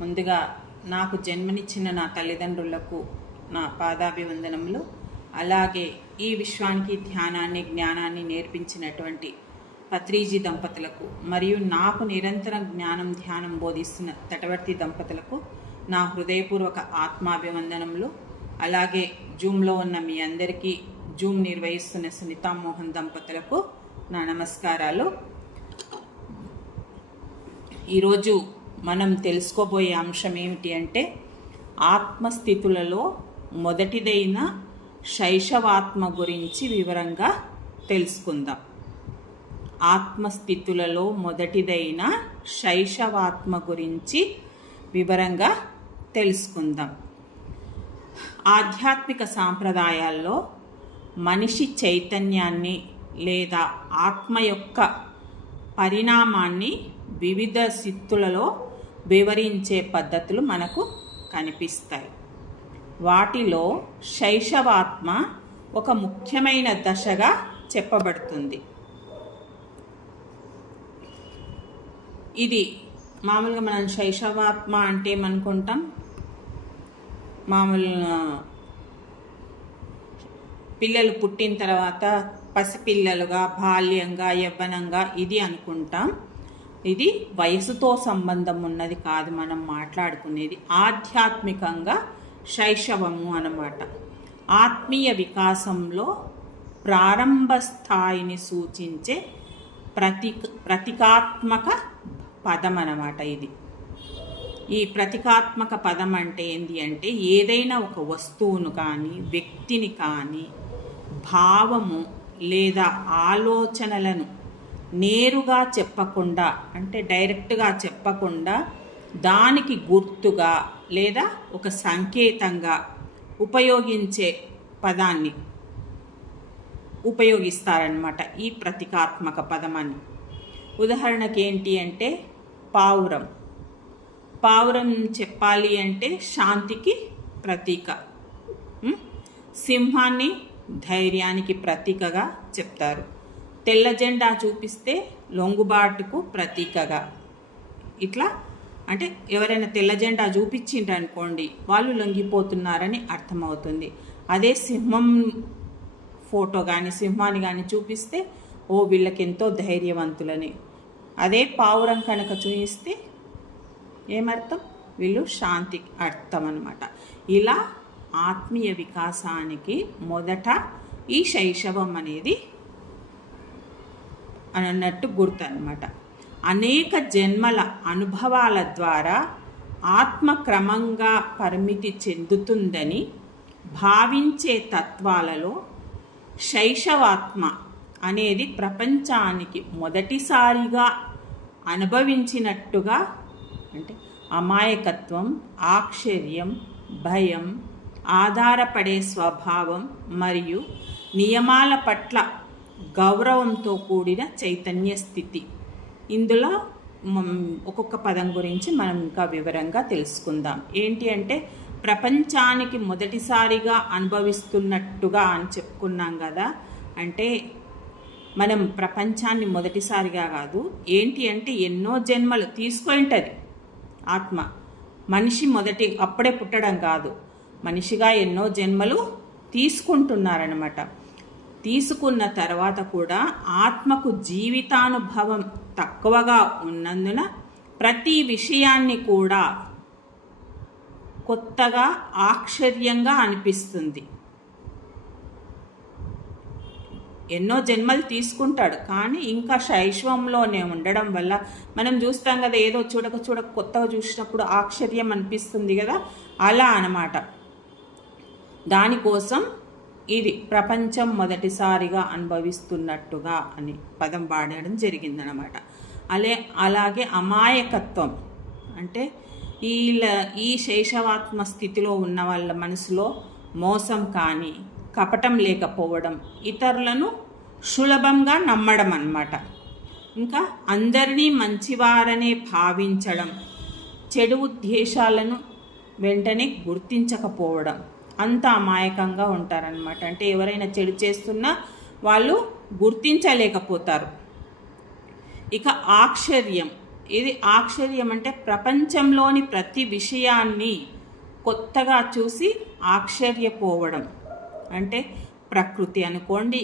ముందుగా నాకు జన్మనిచ్చిన నా తల్లిదండ్రులకు నా పాదాభివందనములు. అలాగే ఈ విశ్వానికి ధ్యానాన్ని జ్ఞానాన్ని నేర్పించినటువంటి పత్రిజీ దంపతులకు మరియు నాకు నిరంతరం జ్ఞానం ధ్యానం బోధిస్తున్న తటవర్తి దంపతులకు నా హృదయపూర్వక ఆత్మాభివందనములు. అలాగే జూమ్లో ఉన్న మీ అందరికీ, జూమ్ నిర్వహిస్తున్న సునీతా మోహన్ దంపతులకు నా నమస్కారాలు. ఈరోజు మనం తెలుసుకోబోయే అంశం ఏమిటి అంటే, ఆత్మస్థితులలో మొదటిదైన శైశవాత్మ గురించి వివరంగా తెలుసుకుందాం. ఆత్మస్థితులలో మొదటిదైన శైశవాత్మ గురించి వివరంగా తెలుసుకుందాం. ఆధ్యాత్మిక సాంప్రదాయాల్లో మనిషి చైతన్యాన్ని లేదా ఆత్మ యొక్క పరిణామాన్ని వివిధ స్థితులలో వివరించే పద్ధతులు మనకు కనిపిస్తాయి. వాటిలో శైశవాత్మ ఒక ముఖ్యమైన దశగా చెప్పబడుతుంది. ఇది మామూలుగా మనం శైశవాత్మ అంటే ఏమనుకుంటాం, మామూలుగా పిల్లలు పుట్టిన తర్వాత పసిపిల్లలుగా, బాల్యంగా, యవ్వనంగా ఇది అనుకుంటాం. ఇది వయసుతో సంబంధం ఉన్నది కాదు. మనం మాట్లాడుకునేది ఆధ్యాత్మికంగా శైశవము అన్నమాట. ఆత్మీయ వికాసంలో ప్రారంభ స్థాయిని సూచించే ప్రతీకాత్మక పదం అన్నమాట ఇది. ఈ ప్రతీకాత్మక పదం అంటే ఏంటి అంటే, ఏదైనా ఒక వస్తువును కానీ, వ్యక్తిని కానీ, భావము లేదా ఆలోచనలను నేరుగా చెప్పకుండా, అంటే డైరెక్ట్గా చెప్పకుండా, దానికి గుర్తుగా లేదా ఒక సంకేతంగా ఉపయోగించే పదాన్ని ఉపయోగిస్తారనమాట ఈ ప్రతీకాత్మక పదమని. ఉదాహరణకి ఏంటి అంటే, పావురం. పావురం చెప్పాలి అంటే శాంతికి ప్రతీక. సింహాన్ని ధైర్యానికి ప్రతీకగా చెప్తారు. తెల్ల జెండా చూపిస్తే లొంగుబాటుకు ప్రతీకగా. ఇట్లా అంటే ఎవరైనా తెల్ల జెండా చూపించిండ్రు అనుకోండి, వాళ్ళు లొంగిపోతున్నారని అర్థమవుతుంది. అదే సింహం ఫోటో కానీ, సింహాన్ని కానీ చూపిస్తే ఓ వీళ్ళకి ఎంతో ధైర్యవంతులని. అదే పావురం కనుక చూపిస్తే ఏమర్థం, వీళ్ళు శాంతికి అర్థం అన్నమాట. ఇలా ఆత్మీయ వికాసానికి మొదట ఈ శైశవం అనేది అన్నట్టు గుర్తు అన్నమాట. అనేక జన్మల అనుభవాల ద్వారా ఆత్మ క్రమంగా పరిమితి చెందుతుందని భావించే తత్వాలలో శైశవాత్మ అనేది ప్రపంచానికి మొదటిసారిగా అనుభవించినట్టుగా, అంటే అమాయకత్వం, ఆశ్చర్యం, భయం, ఆధారపడే స్వభావం మరియు నియమాల పట్ల గౌరవంతో కూడిన చైతన్య స్థితి. ఇందులో ఒక్కొక్క పదం గురించి మనం ఇంకా వివరంగా తెలుసుకుందాం. ఏంటి అంటే, ప్రపంచానికి మొదటిసారిగా అనుభవిస్తున్నట్టుగా అని చెప్పుకున్నాం కదా. అంటే మనం ప్రపంచాన్ని మొదటిసారిగా కాదు, ఏంటి అంటే ఎన్నో జన్మలు తీసుకుంటుంది ఆత్మ. మనిషి అప్పుడే పుట్టడం కాదు, మనిషిగా ఎన్నో జన్మలు తీసుకుంటున్నారనమాట. తీసుకున్న తర్వాత కూడా ఆత్మకు జీవితానుభవం తక్కువగా ఉన్నందున ప్రతి విషయాన్ని కూడా కొత్తగా, ఆశ్చర్యంగా అనిపిస్తుంది. ఎన్నో జన్మలు తీసుకుంటాడు, కానీ ఇంకా శైశవంలోనే ఉండడం వల్ల మనం చూస్తాం కదా, ఏదో చూడక కొత్తగా చూసినప్పుడు ఆశ్చర్యం అనిపిస్తుంది కదా, అలా అన్నమాట. దానికోసం ఇది ప్రపంచం మొదటిసారిగా అనుభవిస్తున్నట్టుగా అని పదం వాడడం జరిగిందనమాట. అలాగే అమాయకత్వం అంటే ఈ శైశవాత్మ స్థితిలో ఉన్న వాళ్ళ మనసులో మోసం కానీ, కపటం లేకపోవడం, ఇతరులను సులభంగా నమ్మడం అన్నమాట. ఇంకా అందరినీ మంచివారనే భావించడం, చెడు ఉద్దేశాలను వెంటనే గుర్తించకపోవడం, అంత అమాయకంగా ఉంటారనమాట. అంటే ఎవరైనా చెడు చేస్తున్నా వాళ్ళు గుర్తించలేకపోతారు. ఇక ఆశ్చర్యం, ఇది ఆశ్చర్యం అంటే ప్రపంచంలోని ప్రతి విషయాన్ని కొత్తగా చూసి ఆశ్చర్యపోవడం. అంటే ప్రకృతి అనుకోండి,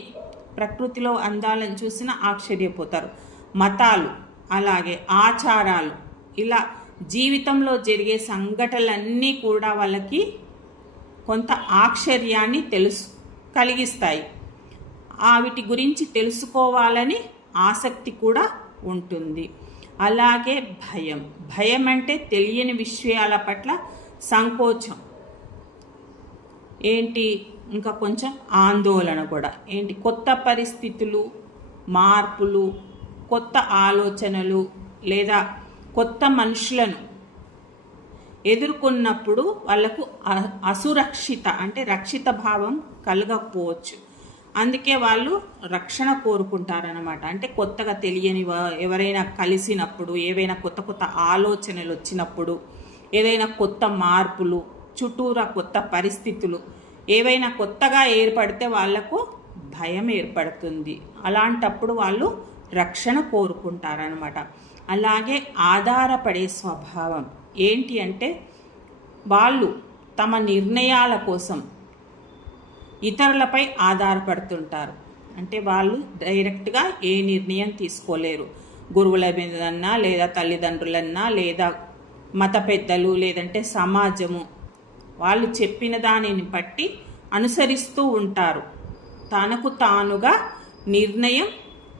ప్రకృతిలో అందాలను చూసిన ఆశ్చర్యపోతారు. మతాలు, అలాగే ఆచారాలు, ఇలా జీవితంలో జరిగే సంఘటనలన్నీ కూడా వాళ్ళకి కొంత ఆశ్చర్యాన్ని కలిగిస్తాయి. వీటి గురించి తెలుసుకోవాలని ఆసక్తి కూడా ఉంటుంది. అలాగే భయం అంటే తెలియని విషయాల పట్ల సంకోచం, ఇంకా కొంచెం ఆందోళన కూడా. కొత్త పరిస్థితులు, మార్పులు, కొత్త ఆలోచనలు లేదా కొత్త మనుషులను ఎదుర్కొన్నప్పుడు వాళ్ళకు అసురక్షిత అంటే రక్షిత భావం కలగకపోవచ్చు. అందుకే వాళ్ళు రక్షణ కోరుకుంటారనమాట. అంటే కొత్తగా తెలియని ఎవరైనా కలిసినప్పుడు, ఏవైనా కొత్త కొత్త ఆలోచనలు వచ్చినప్పుడు, ఏదైనా కొత్త మార్పులు, చుట్టూరా కొత్త పరిస్థితులు ఏవైనా కొత్తగా ఏర్పడితే వాళ్లకు భయం ఏర్పడుతుంది. అలాంటప్పుడు వాళ్ళు రక్షణ కోరుకుంటారనమాట. అలాగే ఆధారపడే స్వభావం అంటే వాళ్ళు తమ నిర్ణయాల కోసం ఇతరులపై ఆధారపడుతుంటారు. అంటే వాళ్ళు డైరెక్ట్గా ఏ నిర్ణయం తీసుకోలేరు. గురువుల మీదన్నా లేదా తల్లిదండ్రులన్నా లేదా మత పెద్దలు లేదంటే సమాజము వాళ్ళు చెప్పిన దానిని బట్టి అనుసరిస్తూ ఉంటారు. తనకు తానుగా నిర్ణయం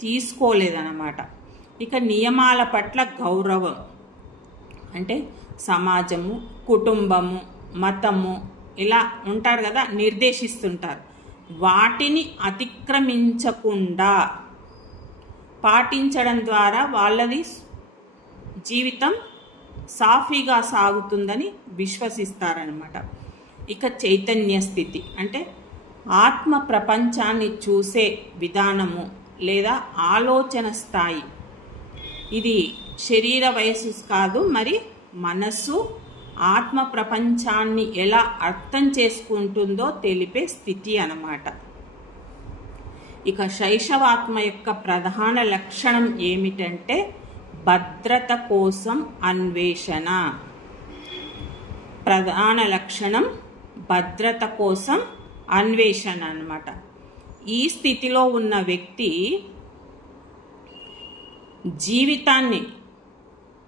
తీసుకోలేదన్నమాట. ఇక నియమాల పట్ల గౌరవం అంటే సమాజము, కుటుంబము, మతము ఇలా ఉంటారు కదా, నిర్దేశిస్తుంటారు. వాటిని అతిక్రమించకుండా పాటించడం ద్వారా వాళ్ళది జీవితం సాఫీగా సాగుతుందని విశ్వసిస్తారనమాట. ఇక చైతన్య స్థితి అంటే ఆత్మ ప్రపంచాన్ని చూసే విధానము లేదా ఆలోచన స్థాయి. ఇది శరీర వయస్సు కాదు, మరి మనస్సు ఆత్మ ప్రపంచాన్ని ఎలా అర్థం చేసుకుంటుందో తెలిపే స్థితి అన్నమాట. ఇక శైశవాత్మ యొక్క ప్రధాన లక్షణం ఏమిటంటే భద్రత కోసం అన్వేషణ. ప్రధాన లక్షణం భద్రత కోసం అన్వేషణ అన్నమాట. ఈ స్థితిలో ఉన్న వ్యక్తి జీవితాన్ని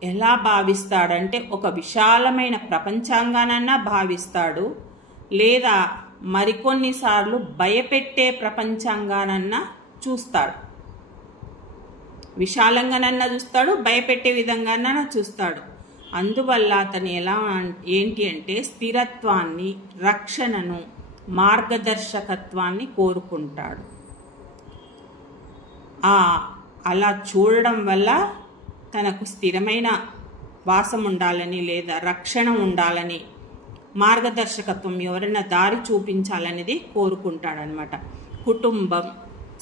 ఎలా భావిస్తాడంటే ఒక విశాలమైన ప్రపంచంగానన్నా భావిస్తాడు, లేదా మరికొన్నిసార్లు భయపెట్టే ప్రపంచంగానన్నా చూస్తాడు. విశాలంగానన్నా చూస్తాడు, భయపెట్టే విధంగానన్నా చూస్తాడు. అందువల్ల అతను అంటే స్థిరత్వాన్ని, రక్షణను, మార్గదర్శకత్వాన్ని కోరుకుంటాడు. అలా చూడడం వల్ల తనకు స్థిరమైన వాసం ఉండాలని లేదా రక్షణ ఉండాలని, మార్గదర్శకత్వం ఎవరైనా దారి చూపించాలనేది కోరుకుంటాడనమాట. కుటుంబం,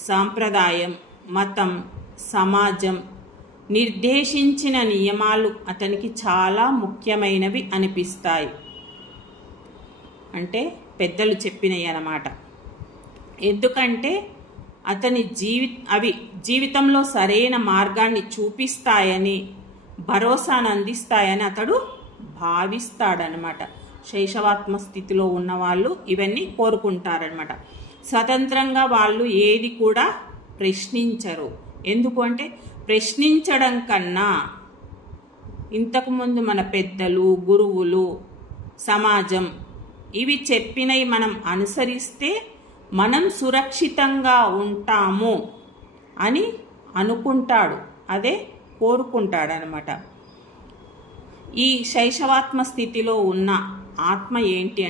సాంప్రదాయం, మతం, సమాజం నిర్దేశించిన నియమాలు అతనికి చాలా ముఖ్యమైనవి అనిపిస్తాయి. అంటే పెద్దలు చెప్పినవి అన్నమాట. ఎందుకంటే అతని అవి జీవితంలో సరైన మార్గాన్ని చూపిస్తాయని, భరోసాను అందిస్తాయని అతడు భావిస్తాడనమాట. శైశవాత్మ స్థితిలో ఉన్నవాళ్ళు ఇవన్నీ కోరుకుంటారనమాట. స్వతంత్రంగా వాళ్ళు ఏది కూడా ప్రశ్నించరు. ఎందుకు అంటే ప్రశ్నించడం కన్నా ఇంతకుముందు మన పెద్దలు, గురువులు, సమాజం ఇవి చెప్పినవి మనం అనుసరిస్తే మనం సురక్షితంగా ఉంటాము అని అనుకుంటాడు, అదే కోరుకుంటాడనమాట. ఈ శైశవాత్మ స్థితిలో ఉన్న ఆత్మ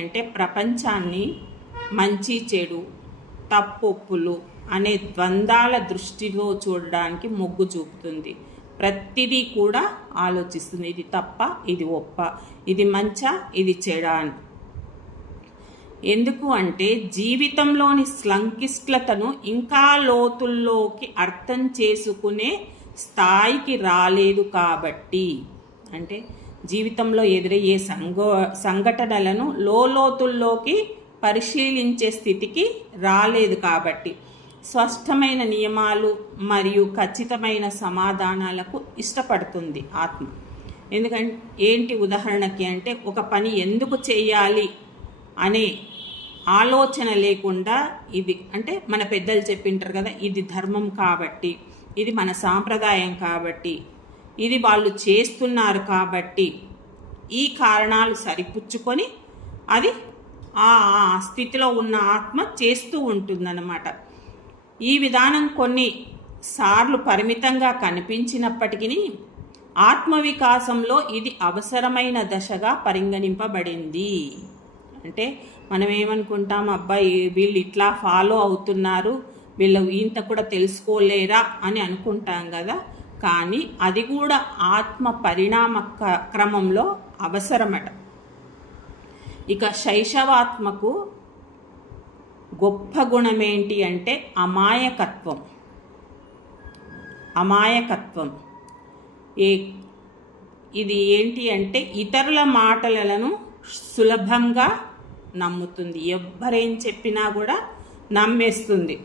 అంటే ప్రపంచాన్ని మంచి చెడు, తప్పొప్పులు అనే ద్వంద్వాల దృష్టిలో చూడడానికి మొగ్గు చూపుతుంది. ప్రతిదీ కూడా ఆలోచిస్తుంది. ఇది తప్ప, ఇది ఒప్ప, ఇది మంచా, ఇది చెడా అని. ఎందుకు అంటే జీవితంలోని సంక్లిష్టతను ఇంకా లోతుల్లోకి అర్థం చేసుకునే స్థాయికి రాలేదు కాబట్టి. అంటే జీవితంలో ఎదురయ్యే సంఘటనలను లోతుల్లోకి పరిశీలించే స్థితికి రాలేదు కాబట్టి. స్పష్టమైన నియమాలు మరియు ఖచ్చితమైన సమాధానాలకు ఇష్టపడుతుంది ఆత్మ. ఎందుకంటే ఏంటి ఉదాహరణకి అంటే, ఒక పని ఎందుకు చేయాలి అనే ఆలోచన లేకుండా, ఇది అంటే మన పెద్దలు చెప్పింటారు కదా, ఇది ధర్మం కాబట్టి, ఇది మన సాంప్రదాయం కాబట్టి, ఇది వాళ్ళు చేస్తున్నారు కాబట్టి, ఈ కారణాలు సరిపుచ్చుకొని అది ఆ స్థితిలో ఉన్న ఆత్మ చేస్తూ ఉంటుందన్నమాట. ఈ విధానం కొన్నిసార్లు పరిమితంగా కనిపించినప్పటికీ ఆత్మవికాసంలో ఇది అవసరమైన దశగా పరిగణింపబడింది. అంటే మనం ఏమనుకుంటాం, అబ్బాయి వీళ్ళు ఇట్లా ఫాలో అవుతున్నారు, వీళ్ళు ఇంత కూడా తెలుసుకోలేరా అని అనుకుంటాం కదా. కానీ అది కూడా ఆత్మ పరిణామ క్రమంలో అవసరమట. ఇక శైశవాత్మకు గొప్ప గుణం ఏంటి అంటే అమాయకత్వం. ఇది ఏంటి అంటే ఇతరుల మాటలను సులభంగా నమ్ముతుంది. ఎవ్వరేం చెప్పినా కూడా నమ్మేస్తుంది.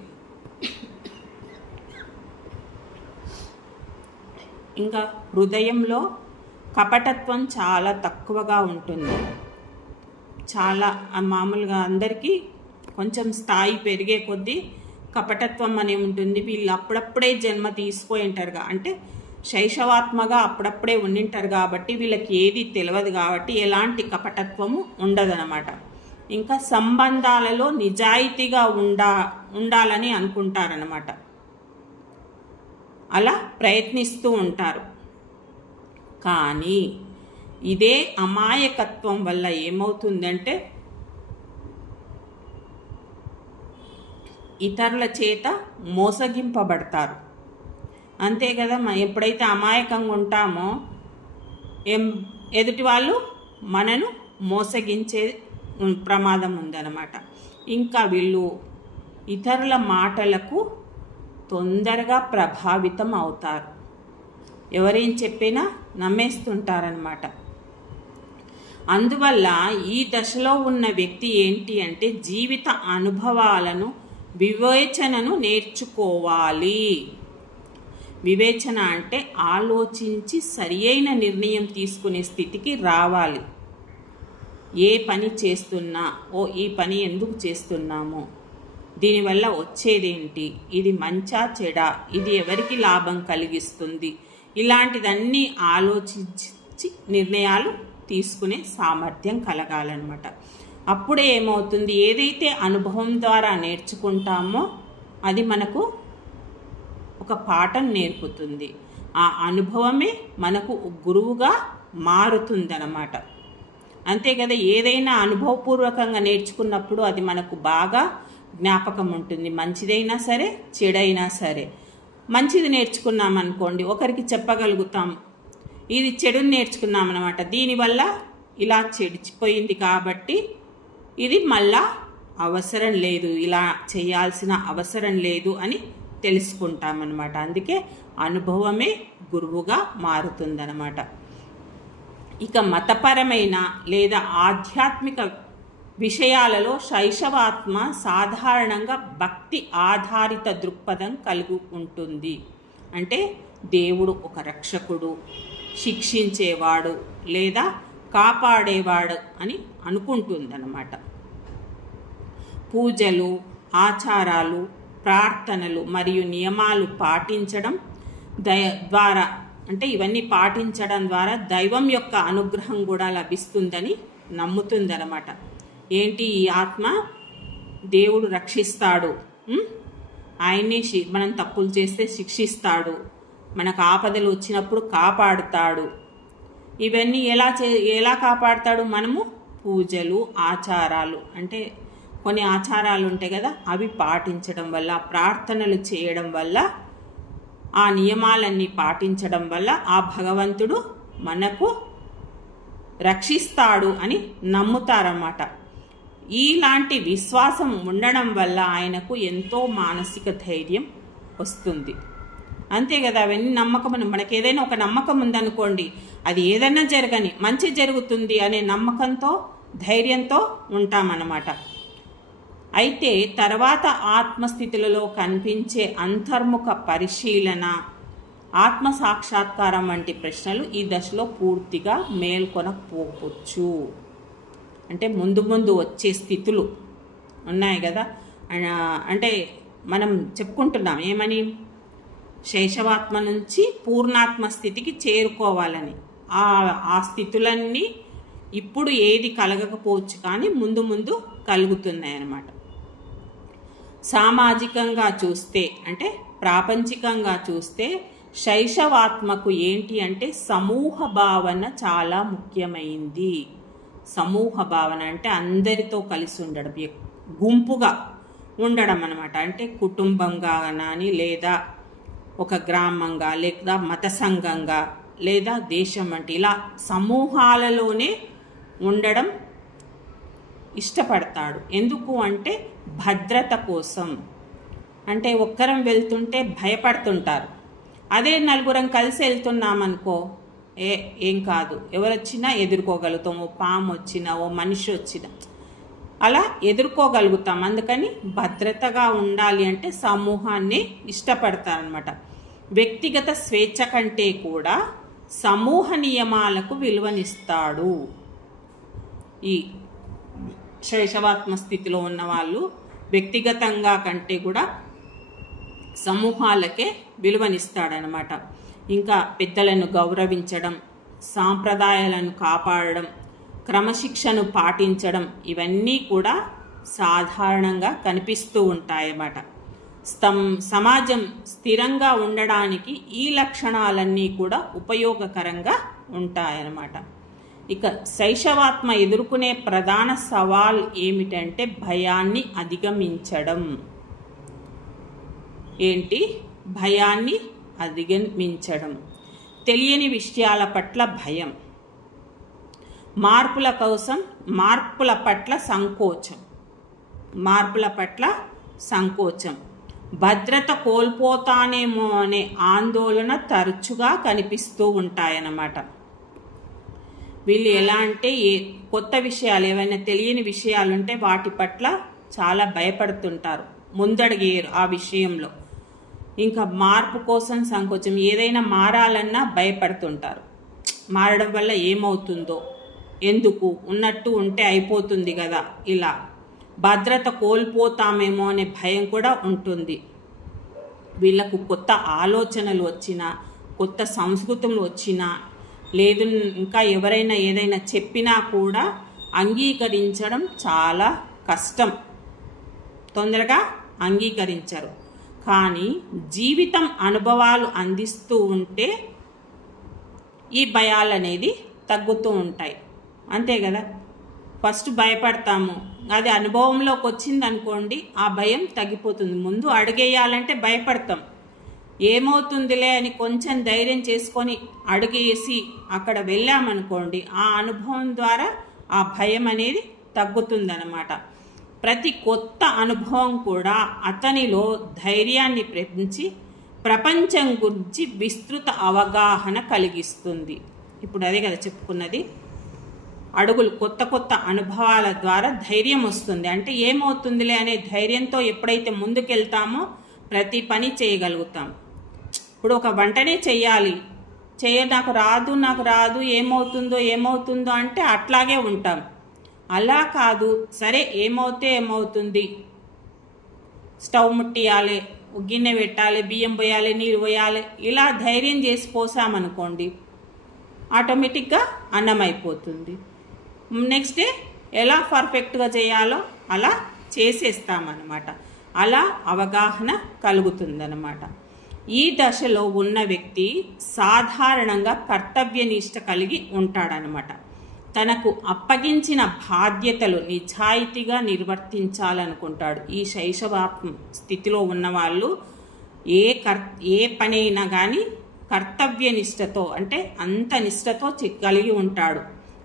ఇంకా హృదయంలో కపటత్వం చాలా తక్కువగా ఉంటుంది. చాలా మామూలుగా అందరికీ కొంచెం స్థాయి పెరిగే కొద్దీ కపటత్వం అనే ఉంటుంది. వీళ్ళు అప్పుడప్పుడే జన్మ తీసుకొని ఉంటారుగా, అంటే శైశవాత్మగా అప్పుడప్పుడే ఉండింటారు కాబట్టి వీళ్ళకి ఏది తెలియదు కాబట్టి ఎలాంటి కపటత్వము ఉండదన్నమాట. ఇంకా సంబంధాలలో నిజాయితీగా ఉండాలని అనుకుంటారన్నమాట. అలా ప్రయత్నిస్తూ ఉంటారు. కానీ ఇదే అమాయకత్వం వల్ల ఏమవుతుందంటే ఇతరుల చేత మోసగింపబడతారు. అంతే కదా, ఎప్పుడైతే అమాయకంగా ఉంటామో ఎదుటి వాళ్ళు మనను మోసగించే ప్రమాదం ఉందన్నమాట. ఇంకా వీళ్ళు ఇతరుల మాటలకు తొందరగా ప్రభావితం అవుతారు. ఎవరేం చెప్పినా నమ్మేస్తుంటారనమాట. అందువల్ల ఈ దశలో ఉన్న వ్యక్తి ఏంటి అంటే జీవిత అనుభవాలను వివేచనను నేర్చుకోవాలి. వివేచన అంటే ఆలోచించి సరియైన నిర్ణయం తీసుకునే స్థితికి రావాలి. ఏ పని చేస్తున్నా, ఈ పని ఎందుకు చేస్తున్నాము, దీనివల్ల వచ్చేదేంటి, ఇది మంచా చెడా, ఇది ఎవరికి లాభం కలిగిస్తుంది, ఇలాంటిదన్నీ ఆలోచించి నిర్ణయాలు తీసుకునే సామర్థ్యం కలగాలన్నమాట. అప్పుడే ఏమవుతుంది, ఏదైతే అనుభవం ద్వారా నేర్చుకుంటామో అది మనకు ఒక పాఠం నేర్పుతుంది. ఆ అనుభవమే మనకు గురువుగా మారుతుందన్నమాట. అంతే కదా, ఏదైనా అనుభవపూర్వకంగా నేర్చుకున్నప్పుడు అది మనకు బాగా జ్ఞాపకం ఉంటుంది. మంచిదైనా సరే, చెడైనా సరే. మంచిది నేర్చుకున్నాం అనుకోండి, ఒకరికి చెప్పగలుగుతాం. ఇది చెడుని నేర్చుకున్నాం అన్నమాట, దీనివల్ల ఇలా చెడిచిపోయింది కాబట్టి ఇది మళ్ళా అవసరం లేదు, ఇలా చేయాల్సిన అవసరం లేదు అని తెలుసుకుంటామన్నమాట. అందుకే అనుభవమే గురువుగా మారుతుందన్నమాట. ఇక మతపరమైన లేదా ఆధ్యాత్మిక విషయాలలో శైశవాత్మ సాధారణంగా భక్తి ఆధారిత దృక్పథం కలిగి ఉంటుంది. అంటే దేవుడు ఒక రక్షకుడు, శిక్షించేవాడు లేదా కాపాడేవాడు అని అనుకుంటుందన్నమాట. పూజలు, ఆచారాలు, ప్రార్థనలు మరియు నియమాలు పాటించడం ద్వారా, అంటే ఇవన్నీ పాటించడం ద్వారా దైవం యొక్క అనుగ్రహం కూడా లభిస్తుందని నమ్ముతుందన్నమాట. ఏంటి, ఈ ఆత్మ దేవుడు రక్షిస్తాడు, ఆయన్ని మనం తప్పులు చేస్తే శిక్షిస్తాడు, మనకు ఆపదలు వచ్చినప్పుడు కాపాడుతాడు. ఇవన్నీ ఎలా కాపాడుతాడు, మనము పూజలు, ఆచారాలు, అంటే కొన్ని ఆచారాలు ఉంటాయి కదా, అవి పాటించడం వల్ల, ప్రార్థనలు చేయడం వల్ల, ఆ నియమాలన్నీ పాటించడం వల్ల ఆ భగవంతుడు మనకు రక్షిస్తాడు అని నమ్ముతారన్నమాట. ఇలాంటి విశ్వాసం ఉండడం వల్ల ఆయనకు ఎంతో మానసిక ధైర్యం వస్తుంది. అంతే కదా, అవన్నీ నమ్మకం. మనకి ఏదైనా ఒక నమ్మకం ఉందనుకోండి, అది ఏదైనా జరగని మంచి జరుగుతుంది అనే నమ్మకంతో, ధైర్యంతో ఉంటామన్నమాట. అయితే తర్వాత ఆత్మస్థితులలో కనిపించే అంతర్ముఖ పరిశీలన, ఆత్మ సాక్షాత్కారం వంటి ప్రశ్నలు ఈ దశలో పూర్తిగా మేల్కొనకపోవచ్చు. అంటే ముందు ముందు వచ్చే స్థితులు ఉన్నాయి కదా, అంటే మనం చెప్పుకుంటున్నాం ఏమని, శైశవాత్మ నుంచి పూర్ణాత్మ స్థితికి చేరుకోవాలని. ఆ స్థితులన్నీ ఇప్పుడు ఏది కలగకపోవచ్చు కానీ ముందు ముందు కలుగుతున్నాయి అన్నమాట. సామాజికంగా చూస్తే అంటే ప్రాపంచికంగా చూస్తే శైశవాత్మకు ఏంటి అంటే సమూహ భావన చాలా ముఖ్యమైంది. సమూహ భావన అంటే అందరితో కలిసి ఉండడం, గుంపుగా ఉండడం అన్నమాట. అంటే కుటుంబంగా కానీ, లేదా ఒక గ్రామంగా, లేదా మత సంఘంగా, లేదా దేశం అంటే ఇలా సమూహాలలోనే ఉండడం ఇష్టపడతాడు. ఎందుకు అంటే భద్రత కోసం. అంటే ఒక్కరం వెళ్తుంటే భయపడుతుంటారు. అదే నలుగురం కలిసి వెళ్తున్నామనుకో, ఏం కాదు, ఎవరొచ్చినా ఎదుర్కోగలుగుతాం. ఓ పాము వచ్చినా, ఓ మనిషి వచ్చినా అలా ఎదుర్కోగలుగుతాం. అందుకని భద్రతగా ఉండాలి అంటే సమూహాన్ని ఇష్టపడతారనమాట. వ్యక్తిగత స్వేచ్ఛ కంటే కూడా సమూహ నియమాలకు విలువనిస్తాడు. ఈ శైశవాత్మ స్థితిలో ఉన్న వాళ్ళు వ్యక్తిగతంగా కంటే కూడా సమూహాలకే విలువనిస్తాడనమాట. ఇంకా పెద్దలను గౌరవించడం, సాంప్రదాయాలను కాపాడడం, క్రమశిక్షను పాటించడం, ఇవన్నీ కూడా సాధారణంగా కనిపిస్తూ ఉంటాయన్నమాట. సమాజం స్థిరంగా ఉండడానికి ఈ లక్షణాలన్నీ కూడా ఉపయోగకరంగా ఉంటాయన్నమాట. ఇక శైశవాత్మ ఎదుర్కొనే ప్రధాన సవాల్ ఏమిటంటే భయాన్ని అధిగమించడం. ఏంటి? భయాన్ని అధిగమించడం. తెలియని విషయాల పట్ల భయం, మార్పుల పట్ల సంకోచం, భద్రత కోల్పోతానేమో అనే ఆందోళన తరచుగా కనిపిస్తూ ఉంటాయన్నమాట. వీళ్ళు ఎలా అంటే కొత్త విషయాలు, ఏవైనా తెలియని విషయాలుంటే వాటి పట్ల చాలా భయపడుతుంటారు, ముందడిగేరు ఆ విషయంలో. ఇంకా మార్పు కోసం సంకోచం, ఏదైనా మారాలన్నా భయపడుతుంటారు. మారడం వల్ల ఏమవుతుందో, ఎందుకు, ఉన్నట్టు ఉంటే అయిపోతుంది కదా, ఇలా భద్రత కోల్పోతామేమో అనే భయం కూడా ఉంటుంది. వీళ్ళకు కొత్త ఆలోచనలు వచ్చినా, కొత్త సంస్కృతులు వచ్చినా, లేదు ఇంకా ఎవరైనా ఏదైనా చెప్పినా కూడా అంగీకరించడం చాలా కష్టం, తొందరగా అంగీకరించరు. కానీ జీవితం అనుభవాలు అందిస్తూ ఉంటే ఈ భయాలు అనేది తగ్గుతూ ఉంటాయి. అంతే కదా, ఫస్ట్ భయపడతాము, అది అనుభవంలోకి వచ్చింది అనుకోండి ఆ భయం తగ్గిపోతుంది. ముందు అడుగేయాలంటే భయపడతాం, ఏమవుతుందిలే అని కొంచెం ధైర్యం చేసుకొని అడుగేసి అక్కడ వెళ్ళామనుకోండి ఆ అనుభవం ద్వారా ఆ భయం అనేది తగ్గుతుందన్నమాట. ప్రతి కొత్త అనుభవం కూడా అతనిలో ధైర్యాన్ని పెంచి ప్రపంచం గురించి విస్తృత అవగాహన కలిగిస్తుంది. ఇప్పుడు అదే కదా చెప్పుకున్నది, అడుగులు కొత్త కొత్త అనుభవాల ద్వారా ధైర్యం వస్తుంది. అంటే ఏమవుతుందిలే అనే ధైర్యంతో ఎప్పుడైతే ముందుకెళ్తామో ప్రతి పని చేయగలుగుతాం. ఇప్పుడు ఒక వంటనే చెయ్యాలి, నాకు రాదు ఏమవుతుందో అంటే అట్లాగే ఉంటాం. అలా కాదు, సరే ఏమవుతుంది, స్టవ్ ముట్టియాలి, గిన్నె పెట్టాలి, బియ్యం పోయాలి, నీరు పోయాలి, ఇలా ధైర్యం చేసి పోసామనుకోండి ఆటోమేటిక్గా అన్నం అయిపోతుంది. నెక్స్ట్ డే ఎలా పర్ఫెక్ట్గా చేయాలో అలా చేసేస్తామన్నమాట. అలా అవగాహన కలుగుతుందన్నమాట. ఈ దశలో ఉన్న వ్యక్తి సాధారణంగా కర్తవ్యనిష్ట కలిగి ఉంటాడనమాట. తనకు అప్పగించిన బాధ్యతలు నిజాయితీగా నిర్వర్తించాలనుకుంటాడు. ఈ శైశవాత్మ స్థితిలో ఉన్నవాళ్ళు ఏ పనైనా కానీ కర్తవ్యనిష్టతో, అంటే అంత నిష్టతో కలిగి ఉంటాడు.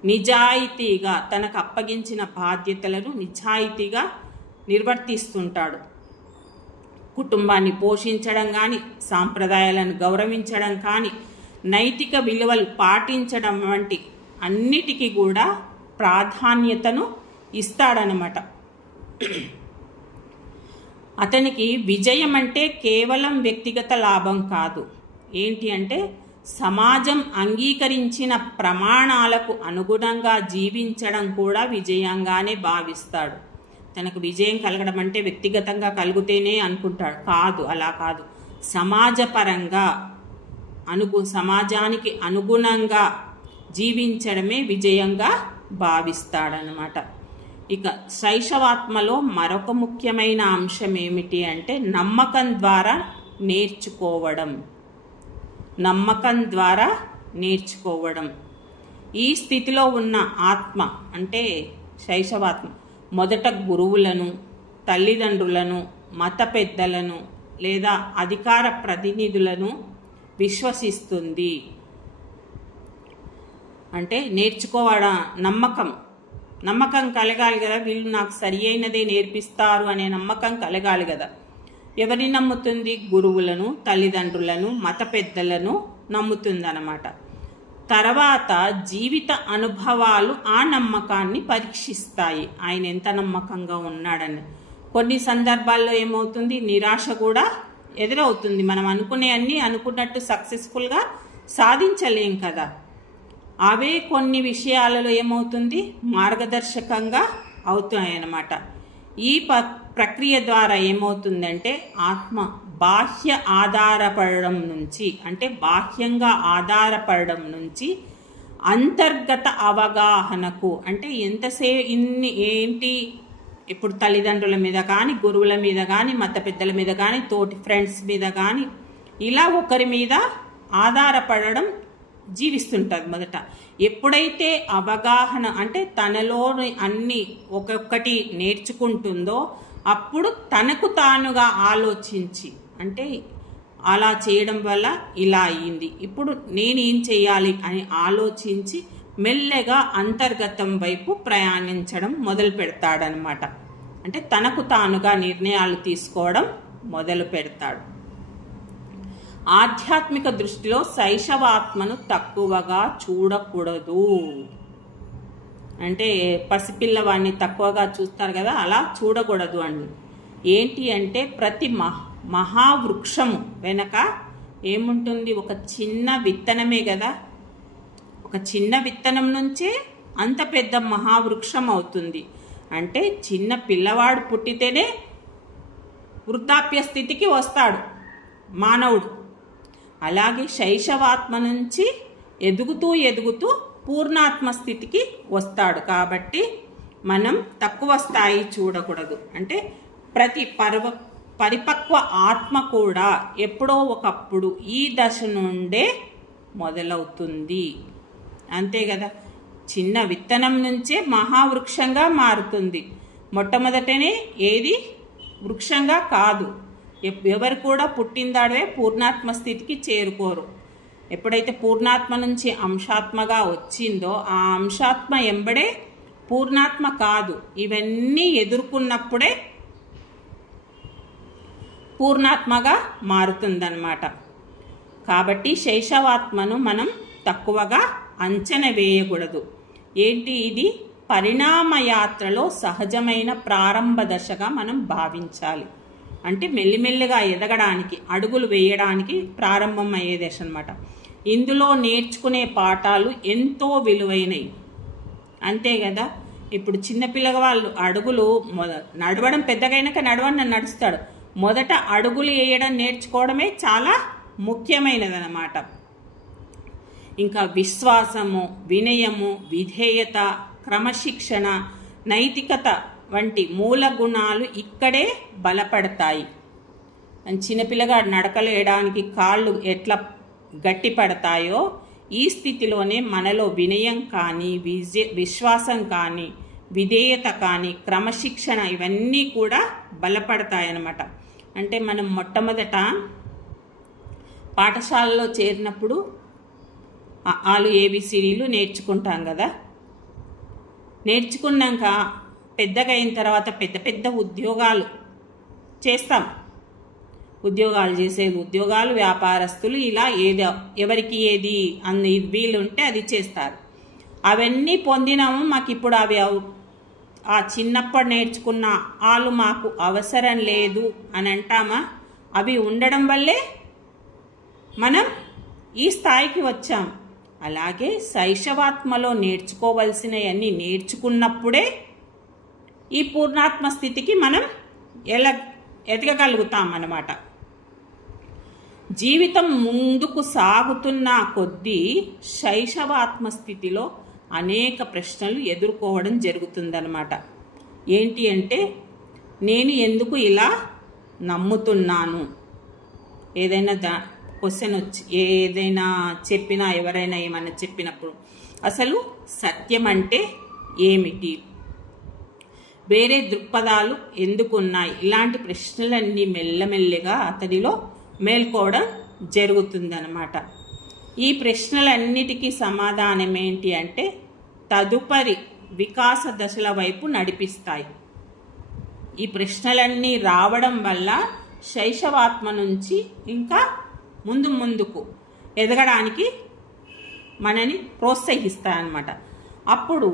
నిజాయితీగా తనకు అప్పగించిన బాధ్యతలను నిజాయితీగా నిర్వర్తిస్తుంటాడు. కుటుంబాన్ని పోషించడం కానీ, సాంప్రదాయాలను గౌరవించడం కానీ, నైతిక విలువలు పాటించడం వంటి అన్నిటికీ కూడా ప్రాధాన్యతను ఇస్తాడనమాట. అతనికి విజయం అంటే కేవలం వ్యక్తిగత లాభం కాదు, ఏంటి అంటే సమాజం అంగీకరించిన ప్రమాణాలకు అనుగుణంగా జీవించడం కూడా విజయంగానే భావిస్తాడు. తనకు విజయం కలగడం అంటే వ్యక్తిగతంగా కలిగితేనే అనుకుంటాడు, కాదు, అలా కాదు. సమాజపరంగా సమాజానికి అనుగుణంగా జీవించడమే విజయంగా భావిస్తాడనమాట. ఇక శైశవాత్మలో మరొక ముఖ్యమైన అంశం ఏమిటి అంటే నమ్మకం ద్వారా నేర్చుకోవడం. నమ్మకం ద్వారా నేర్చుకోవడం. ఈ స్థితిలో ఉన్న ఆత్మ అంటే శైశవాత్మ మొదట గురువులను, తల్లిదండ్రులను, మత పెద్దలను లేదా అధికార ప్రతినిధులను విశ్వసిస్తుంది. అంటే నేర్చుకోవడం నమ్మకం కలగాలి కదా, వీళ్ళు నాకు సరి అయినదే నేర్పిస్తారు అనే నమ్మకం కలగాలి కదా. ఎవరిని నమ్ముతుంది? గురువులను, తల్లిదండ్రులను, మత పెద్దలను నమ్ముతుందన్నమాట. తర్వాత జీవిత అనుభవాలు ఆ నమ్మకాన్ని పరీక్షిస్తాయి, ఆయన ఎంత నమ్మకంగా ఉన్నాడని. కొన్ని సందర్భాల్లో ఏమవుతుంది, నిరాశ కూడా ఎదురవుతుంది. మనం అనుకునే అన్నీ అనుకున్నట్టు సక్సెస్ఫుల్గా సాధించలేం కదా. అవే కొన్ని విషయాలలో ఏమవుతుంది, మార్గదర్శకంగా అవుతాయన్నమాట. ఈ ప్రక్రియ ద్వారా ఏమవుతుందంటే ఆత్మ బాహ్య ఆధారపడడం నుంచి, అంటే బాహ్యంగా ఆధారపడడం నుంచి అంతర్గత అవగాహనకు, అంటే ఏంటి ఇప్పుడు తల్లిదండ్రుల మీద కానీ, గురువుల మీద కానీ, మత పెద్దల మీద కానీ, తోటి ఫ్రెండ్స్ మీద కానీ ఇలా ఒకరి మీద ఆధారపడడం జీవిస్తుంటుంది. మొదట ఎప్పుడైతే అవగాహన అంటే తనలోని అన్ని ఒక్కొక్కటి నేర్చుకుంటుందో అప్పుడు తనకు తానుగా ఆలోచించి, అంటే అలా చేయడం వల్ల ఇలా అయ్యింది, ఇప్పుడు నేనేం చేయాలి అని ఆలోచించి మెల్లగా అంతర్గతం వైపు ప్రయాణించడం మొదలు పెడతాడనమాట. అంటే తనకు తానుగా నిర్ణయాలు తీసుకోవడం మొదలు పెడతాడు. ఆధ్యాత్మిక దృష్టిలో శైశవాత్మను తక్కువగా చూడకూడదు. అంటే పసిపిల్లవాడిని తక్కువగా చూస్తారు కదా, అలా చూడకూడదు అని. ఏంటి అంటే ప్రతి మహావృక్షము వెనక ఏముంటుంది, ఒక చిన్న విత్తనమే కదా. ఒక చిన్న విత్తనం నుంచే అంత పెద్ద మహావృక్షం అవుతుంది. అంటే చిన్న పిల్లవాడు పుట్టితేనే వృద్ధాప్య స్థితికి వస్తాడు మానవుడు. అలాగే శైశవాత్మ నుంచి ఎదుగుతూ పూర్ణాత్మ స్థితికి వస్తాడు. కాబట్టి మనం తక్కువ స్థాయి చూడకూడదు. అంటే ప్రతి పరిపక్వ ఆత్మ కూడా ఎప్పుడో ఒకప్పుడు ఈ దశ నుండే మొదలవుతుంది, అంతే కదా. చిన్న విత్తనం నుంచే మహావృక్షంగా మారుతుంది. మొట్టమొదటనే ఏది వృక్షంగా కాదు. ఎవరు కూడా పుట్టిందాడే పూర్ణాత్మ స్థితికి చేరుకోరు. ఎప్పుడైతే పూర్ణాత్మ నుంచి అంశాత్మగా వచ్చిందో ఆ అంశాత్మ ఎంబడే పూర్ణాత్మ కాదు, ఇవన్నీ ఎదుర్కొన్నప్పుడే పూర్ణాత్మగా మారుతుందన్నమాట. కాబట్టి శైశవాత్మను మనం తక్కువగా అంచనా వేయకూడదు. ఏంటి ఇది పరిణామయాత్రలో సహజమైన ప్రారంభ దశగా మనం భావించాలి. అంటే మెల్లిమెల్లిగా ఎదగడానికి, అడుగులు వేయడానికి ప్రారంభం అయ్యే దశ అనమాట. ఇందులో నేర్చుకునే పాఠాలు ఎంతో విలువైనవి, అంతే కదా. ఇప్పుడు చిన్నపిల్లవాళ్ళు అడుగులు నడవడం పెద్దగైనాక నడుస్తాడు. మొదట అడుగులు వేయడం నేర్చుకోవడమే చాలా ముఖ్యమైనదన్నమాట. ఇంకా విశ్వాసము, వినయము, విధేయత, క్రమశిక్షణ, నైతికత వంటి మూల గుణాలు ఇక్కడే బలపడతాయి. చిన్నపిల్లగాడు నడకలు వేయడానికి కాళ్ళు ఎట్లా గట్టి పడతాయో ఈ స్థితిలోనే మనలో వినయం కానీ, విశ్వాసం కానీ, విధేయత కానీ, క్రమశిక్షణ ఇవన్నీ కూడా బలపడతాయన్నమాట. అంటే మనం మొట్టమొదట పాఠశాలలో చేరినప్పుడు ఆలు ఏబిసిడీలు నేర్చుకుంటాం కదా. నేర్చుకున్నాక పెద్దగా అయిన తర్వాత పెద్ద పెద్ద ఉద్యోగాలు చేస్తాం. ఉద్యోగాలు వ్యాపారస్తులు ఇలా ఎవరికి ఏది అన్ని వీలుంటే అది చేస్తారు. అవన్నీ పొందినాము, మాకు ఇప్పుడు ఆ చిన్నప్పుడు నేర్చుకున్న వాళ్ళు మాకు అవసరం లేదు అని అంటామా? అవి ఉండడం వల్లే మనం ఈ స్థాయికి వచ్చాం. అలాగే శైశవాత్మలో నేర్చుకోవలసినవన్నీ నేర్చుకున్నప్పుడే ఈ పూర్ణాత్మ స్థితికి మనం ఎదగగలుగుతాం అన్నమాట. జీవితం ముందుకు సాగుతున్న కొద్దీ శైశవాత్మ స్థితిలో అనేక ప్రశ్నలు ఎదుర్కోవడం జరుగుతుందన్నమాట. ఏంటి అంటే, నేను ఎందుకు ఇలా నమ్ముతున్నాను? ఏదైనా క్వశ్చన్ వచ్చి ఏదైనా చెప్పినా, ఎవరైనా ఏమైనా చెప్పినప్పుడు అసలు సత్యం అంటే ఏమిటి, వేరే దృక్పథాలు ఎందుకున్నాయి, ఇలాంటి ప్రశ్నలన్నీ మెల్లమెల్లగా అతడిలో మేల్కోవడం జరుగుతుందన్నమాట. ఈ ప్రశ్నలన్నిటికీ సమాధానం ఏంటి అంటే తదుపరి వికాస దశల వైపు నడిపిస్తాయి. ఈ ప్రశ్నలన్నీ రావడం వల్ల శైశవాత్మ నుంచి ఇంకా ముందుకు ఎదగడానికి మనని ప్రోత్సహిస్తాయన్నమాట. అప్పుడు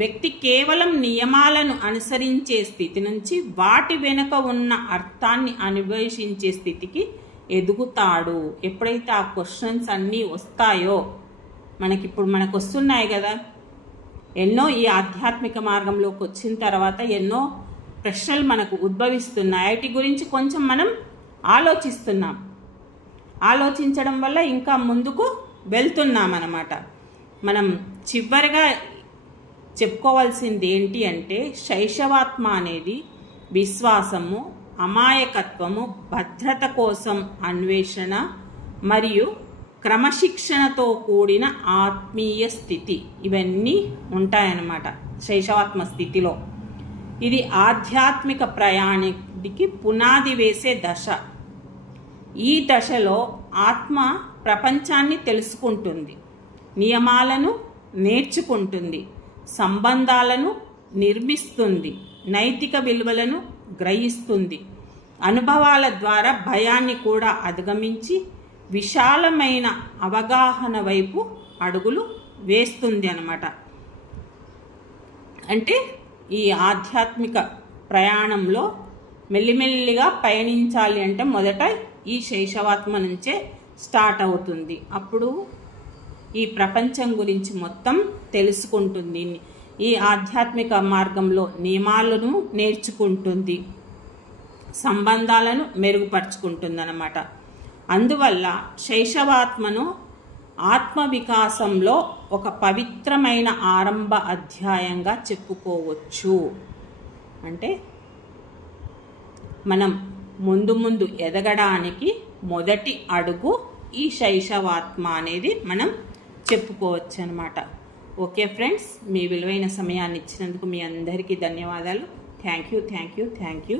వ్యక్తి కేవలం నియమాలను అనుసరించే స్థితి నుంచి వాటి వెనుక ఉన్న అర్థాన్ని అన్వేషించే స్థితికి ఎదుగుతాడు. ఎప్పుడైతే ఆ క్వశ్చన్స్ అన్నీ వస్తాయో, మనకు వస్తున్నాయి కదా ఎన్నో, ఈ ఆధ్యాత్మిక మార్గంలోకి వచ్చిన తర్వాత ఎన్నో ప్రశ్నలు మనకు ఉద్భవిస్తున్నాయి. వాటి గురించి కొంచెం మనం ఆలోచించడం వల్ల ఇంకా ముందుకు వెళ్తున్నాం అన్నమాట. మనం చివరిగా చెప్పుకోవాల్సింది ఏంటి అంటే, శైశవాత్మ అనేది విశ్వాసము, అమాయకత్వము, భద్రత కోసం అన్వేషణ మరియు క్రమశిక్షణతో కూడిన ఆత్మీయ స్థితి, ఇవన్నీ ఉంటాయన్నమాట శైశవాత్మ స్థితిలో. ఇది ఆధ్యాత్మిక ప్రయాణానికి పునాది వేసే దశ. ఈ దశలో ఆత్మ ప్రపంచాన్ని తెలుసుకుంటుంది, నియమాలను నేర్చుకుంటుంది, సంబంధాలను నిర్మిస్తుంది, నైతిక విలువలను గ్రహిస్తుంది, అనుభవాల ద్వారా భయాన్ని కూడా అధిగమించి విశాలమైన అవగాహన వైపు అడుగులు వేస్తుంది అన్నమాట. అంటే ఈ ఆధ్యాత్మిక ప్రయాణంలో మెల్లిమెల్లిగా పయనించాలి అంటే మొదట ఈ శైశవాత్మ నుంచే స్టార్ట్ అవుతుంది. అప్పుడు ఈ ప్రపంచం గురించి మొత్తం తెలుసుకుంటుంది, ఈ ఆధ్యాత్మిక మార్గంలో నియమాలను నేర్చుకుంటుంది, సంబంధాలను మెరుగుపరుచుకుంటుంది అన్నమాట. అందువల్ల శైశవాత్మను ఆత్మ వికాసంలో ఒక పవిత్రమైన ఆరంభ అధ్యాయంగా చెప్పుకోవచ్చు. అంటే మనం ముందు ఎదగడానికి మొదటి అడుగు ఈ శైశవాత్మ అనేది మనం చెప్పుకోవచ్చు అన్నమాట. ఓకే ఫ్రెండ్స్, మీ విలువైన సమయాన్ని ఇచ్చినందుకు మీ అందరికీ ధన్యవాదాలు. Thank you.